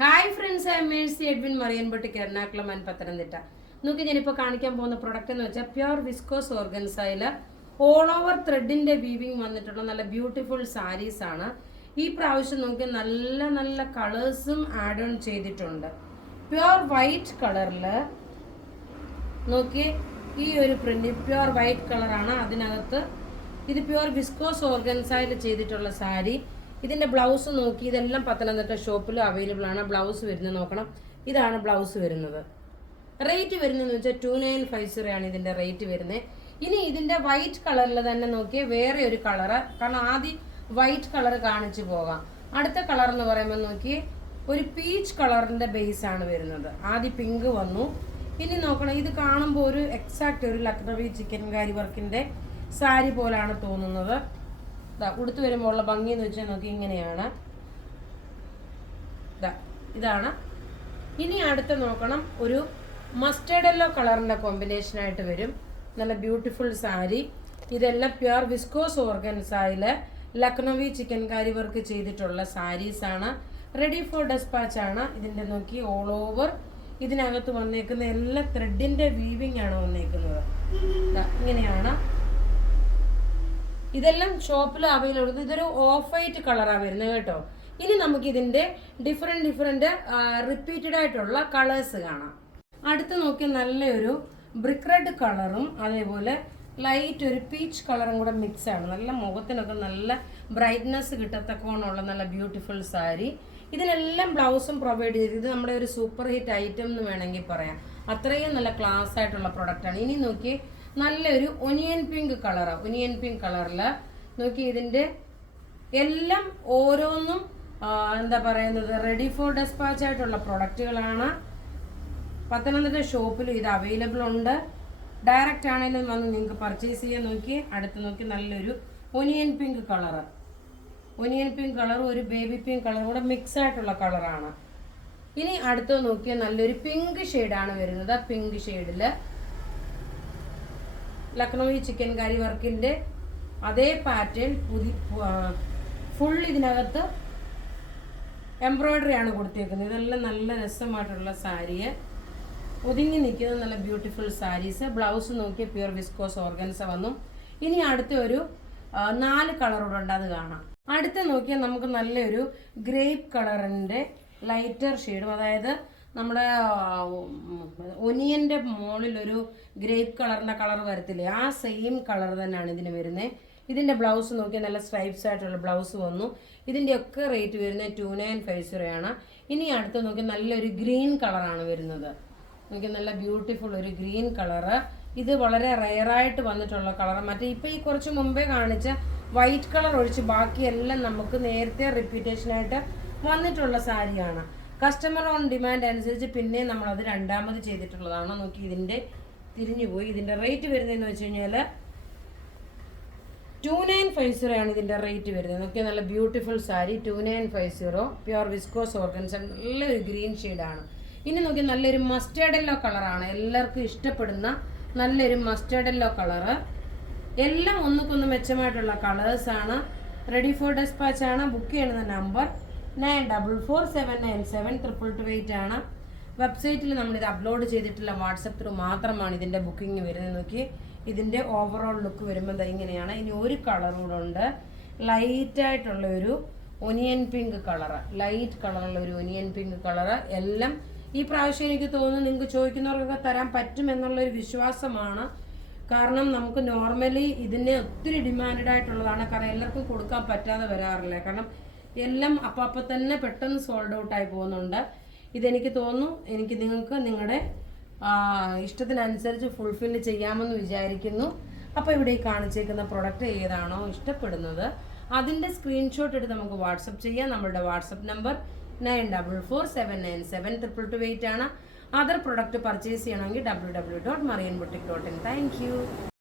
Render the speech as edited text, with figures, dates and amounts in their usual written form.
Hi friends, I Mercy Edwin Marian boutique Ernakulam and Pathanamthitta. നോക്കി ഞാനിപ്പോൾ കാണിക്കാൻ പോകുന്ന പ്രൊഡക്റ്റ് എന്ന് വെച്ചാൽ പ്യുർ വിസ്കോസ് ഓർഗൻസയിൽ ഓൾ ഓവർ ത്രെഡിന്റെ വീവിങ് വന്നിട്ടുള്ള നല്ല ബ്യൂട്ടിഫുൾ സാരീസ് ആണ്. ഈ പ്രാവശ്യം നോക്കി നല്ല നല്ല കളേഴ്സും ആഡ് ഓൺ ചെയ്തിട്ടുണ്ട്. പ്യുർ വൈറ്റ് കളറിൽ നോക്കി ഈ ഒരു പ്രിന്റ് പ്യുർ വൈറ്റ് കളറാണ്. അതിനകത്ത് ഇത് പ്യുർ വിസ്കോസ് ഓർഗൻസയിൽ ചെയ്തിട്ടുള്ള സാരി. ഇതിന്റെ ബ്ലൗസ് നോക്കി, ഇതെല്ലാം പത്തനംതിട്ട ഷോപ്പിൽ അവൈലബിൾ ആണ്. ബ്ലൗസ് വരുന്നത് നോക്കണം. ഇതാണ് ബ്ലൗസ് വരുന്നത്. റേറ്റ് വരുന്നതെന്ന് വെച്ചാൽ 2950 ആണ് ഇതിന്റെ റേറ്റ് വരുന്നത്. ഇനി ഇതിന്റെ വൈറ്റ് കളറിൽ തന്നെ നോക്കിയേ വേറെ ഒരു കളറ്, കാരണം ആദ്യം വൈറ്റ് കളർ കാണിച്ചു പോകാം. അടുത്ത കളർ എന്ന് പറയുമ്പോൾ നോക്കിയേ ഒരു പീച്ച് കളറിന്റെ ബേസ് ആണ് വരുന്നത്. ആദ്യം പിങ്ക് വന്നു. ഇനി നോക്കണം, ഇത് കാണുമ്പോൾ ഒരു എക്സാക്ട് ഒരു ലക്നവി ചിക്കൻകാരി വർക്കിന്റെ സാരി പോലാണ് തോന്നുന്നത്. ഉടുത്ത് വരുമ്പോൾ ഉള്ള ഭംഗി എന്ന് വെച്ചാൽ നോക്കി ഇങ്ങനെയാണ്. ഇതാണ്. ഇനി അടുത്ത് നോക്കണം, ഒരു മസ്റ്റേർഡ് യെല്ലോ കളറിന്റെ കോമ്പിനേഷൻ ആയിട്ട് വരും. നല്ല ബ്യൂട്ടിഫുൾ സാരി. ഇതെല്ലാം പ്യുർ വിസ്കോസ് ഓർഗൻസയില് ലക്നവി ചിക്കൻകാരി വർക്ക് ചെയ്തിട്ടുള്ള സാരീസ് ആണ്. റെഡി ഫോർ ഡെസ്പാച്ച് ആണ്. ഇതിന്റെ നോക്കി ഓൾ ഓവർ ഇതിനകത്ത് വന്നേക്കുന്ന എല്ലാ ത്രെഡിന്റെ വീവിങ് ആണ് വന്നേക്കുന്നത്. ഇങ്ങനെയാണ്. ഇതെല്ലാം ഷോപ്പിൽ അവൈലബിൾ. ഇതൊരു ഓഫ് വൈറ്റ് കളറാണ് വരുന്നത് കേട്ടോ. ഇനി നമുക്ക് ഇതിന്റെ ഡിഫറെന്റ് റിപ്പീറ്റഡ് ആയിട്ടുള്ള കളേഴ്സ് കാണാം. അടുത്ത് നോക്കിയാൽ നല്ലൊരു ബ്രിക്ക് റെഡ് കളറും അതേപോലെ ലൈറ്റ് ഒരു പീച്ച് കളറും കൂടെ മിക്സ് ആണ്. നല്ല മുഖത്തിനൊക്കെ നല്ല ബ്രൈറ്റ്നെസ് കിട്ടത്തക്കോണമുള്ള നല്ല ബ്യൂട്ടിഫുൾ സാരി. ഇതിനെല്ലാം ബ്ലൗസും പ്രൊവൈഡ് ചെയ്ത്, ഇത് നമ്മുടെ ഒരു സൂപ്പർ ഹിറ്റ് ഐറ്റം എന്ന് വേണമെങ്കിൽ പറയാം. അത്രയും നല്ല ക്ലാസ് ആയിട്ടുള്ള പ്രൊഡക്റ്റ് ആണ്. ഇനി നോക്കി നല്ലൊരു ഒനിയൻ പിങ്ക് കളറാണ്. ഒനിയൻ പിങ്ക് കളറിൽ നോക്കി ഇതിന്റെ എല്ലാം ഓരോന്നും എന്താ പറയുന്നത് റെഡി ഫോർ ഡെസ്പാച്ച് ആയിട്ടുള്ള പ്രൊഡക്റ്റുകളാണ്. പത്തനംതിട്ട ഷോപ്പിൽ ഇത് അവൈലബിൾ ഉണ്ട്. ഡയറക്റ്റ് ആണെങ്കിലും വന്ന് നിങ്ങൾക്ക് പർച്ചേസ് ചെയ്യാൻ. നോക്കി അടുത്ത് നോക്കി നല്ലൊരു onion pink colour. Onion pink കളറും ഒരു ബേബി പിങ്ക് കളറും കൂടെ മിക്സ് ആയിട്ടുള്ള കളറാണ്. ഇനി അടുത്ത് നോക്കിയാൽ നല്ലൊരു പിങ്ക് ഷെയ്ഡാണ് വരുന്നത്. പിങ്ക് ഷെയ്ഡില് ലക്നവി ചിക്കൻകാരി വർക്കിന്റെ അതേ പാറ്റേൺ ഫുൾ ഇതിനകത്ത് എംബ്രോയിഡറി ആണ് കൊടുത്തേക്കുന്നത്. ഇതെല്ലാം നല്ല രസമായിട്ടുള്ള സാരിയെ ഒതുങ്ങി നിൽക്കുന്ന നല്ല ബ്യൂട്ടിഫുൾ സാരീസ്. ബ്ലൗസ് നോക്കി പ്യുർ വിസ്കോസ് ഓർഗൻസ വന്നു. ഇനി അടുത്ത ഒരു 4 കളറോടെ ഉണ്ട്, അത് കാണാം. അടുത്ത നോക്കിയാൽ നമുക്ക് നല്ലൊരു ഗ്രേപ്പ് കളറിന്റെ ലൈറ്റർ ഷെയ്ഡും, അതായത് നമ്മുടെ ഒനിയന്റെ മുകളിൽ ഒരു ഗ്രേപ്പ് കളറിന്റെ കളർ വരത്തില്ലേ, ആ സെയിം കളർ തന്നെയാണ് ഇതിന് വരുന്നത്. ഇതിന്റെ ബ്ലൗസ് നോക്കിയാൽ നല്ല സ്ട്രൈപ്സ് ആയിട്ടുള്ള ബ്ലൗസ് വന്നു. ഇതിന്റെ ഒക്കെ റേറ്റ് വരുന്നത് 2950 ആണ്. ഇനി അടുത്ത് നോക്കി നല്ലൊരു ഗ്രീൻ കളറാണ് വരുന്നത്. നോക്കി നല്ല ബ്യൂട്ടിഫുൾ ഒരു ഗ്രീൻ കളറ്. ഇത് വളരെ റെയറായിട്ട് വന്നിട്ടുള്ള കളർ. മറ്റേ ഇപ്പൊ ഈ കുറച്ച് മുമ്പേ കാണിച്ച വൈറ്റ് കളർ ഒഴിച്ച് ബാക്കിയെല്ലാം നമുക്ക് നേരത്തെ റിപ്പീറ്റേഷനായിട്ട് വന്നിട്ടുള്ള സാരിയാണ്. കസ്റ്റമർ ഓൺ ഡിമാൻഡ് അനുസരിച്ച് പിന്നെ നമ്മളത് രണ്ടാമത് ചെയ്തിട്ടുള്ളതാണ്. നോക്കി ഇതിന്റെ തിരിഞ്ഞുപോയി. ഇതിന്റെ റേറ്റ് വരുന്നതെന്ന് വെച്ച് കഴിഞ്ഞാൽ 2950 ആണ് ഇതിന്റെ റേറ്റ് വരുന്നത്. നോക്കിയാൽ നല്ല beautiful sari 2950 pure viscous organza. നല്ലൊരു ഗ്രീൻ ഷെയ്ഡാണ്. ഇനി നോക്കി നല്ലൊരു മസ്റ്റേർഡ് യെല്ലോ കളറാണ്. എല്ലാവർക്കും ഇഷ്ടപ്പെടുന്ന നല്ലൊരു മസ്റ്റേർഡ് യെല്ലോ കളറ്. എല്ലാം ഒന്നുക്കൊന്ന് മെച്ചമായിട്ടുള്ള കളേഴ്സാണ്. റെഡി ഫോർ ഡെസ്പാച്ച് ആണ്. ബുക്ക് ചെയ്യുന്ന നമ്പർ 9447972228 ആണ്. വെബ്സൈറ്റിൽ നമ്മളിത് അപ്ലോഡ് ചെയ്തിട്ടുള്ള വാട്സപ്പ് ത്രൂ മാത്രമാണ് ഇതിന്റെ ബുക്കിംഗ് വരുന്നത്. നോക്കി ഇതിന്റെ ഓവറോൾ ലുക്ക് വരുമ്പോൾ ഇങ്ങനെയാണ്. ഇനി ഒരു കളർ കൂടെ ഉണ്ട്, ലൈറ്റ് ആയിട്ടുള്ള ഒരു ഒനിയൻ പിങ്ക് കളറ്. ലൈറ്റ് കളറുള്ള ഒരു ഒനിയൻ പിങ്ക് കളറ്. എല്ലാം ഈ പ്രാവശ്യം എനിക്ക് തോന്നുന്നു നിങ്ങൾക്ക് ചോദിക്കുന്നവർക്കൊക്കെ തരാൻ പറ്റും എന്നുള്ളൊരു വിശ്വാസമാണ്. കാരണം നമുക്ക് നോർമലി ഇതിന് ഒത്തിരി ഡിമാൻഡ് ആയിട്ടുള്ളതാണ്. കാരണം എല്ലാവർക്കും കൊടുക്കാൻ പറ്റാതെ വരാറില്ല. കാരണം എല്ലാം അപ്പം തന്നെ പെട്ടെന്ന് സോൾഡ് ഔട്ട് ആയി പോകുന്നുണ്ട്. ഇതെനിക്ക് തോന്നുന്നു നിങ്ങൾക്ക് നിങ്ങളുടെ ഇഷ്ടത്തിനനുസരിച്ച് ഫുൾഫിൽ ചെയ്യാമെന്ന് വിചാരിക്കുന്നു. അപ്പോൾ ഇവിടെ ഈ കാണിച്ചേക്കുന്ന പ്രൊഡക്റ്റ് ഏതാണോ ഇഷ്ടപ്പെടുന്നത് അതിൻ്റെ സ്ക്രീൻഷോട്ട് എടുത്ത് നമുക്ക് വാട്സപ്പ് ചെയ്യാം. നമ്മളുടെ വാട്സപ്പ് നമ്പർ 9447972228 ആണ്. അതർ പ്രൊഡക്റ്റ് പർച്ചേസ് ചെയ്യണമെങ്കിൽ www.marianboutique.in. Thank you.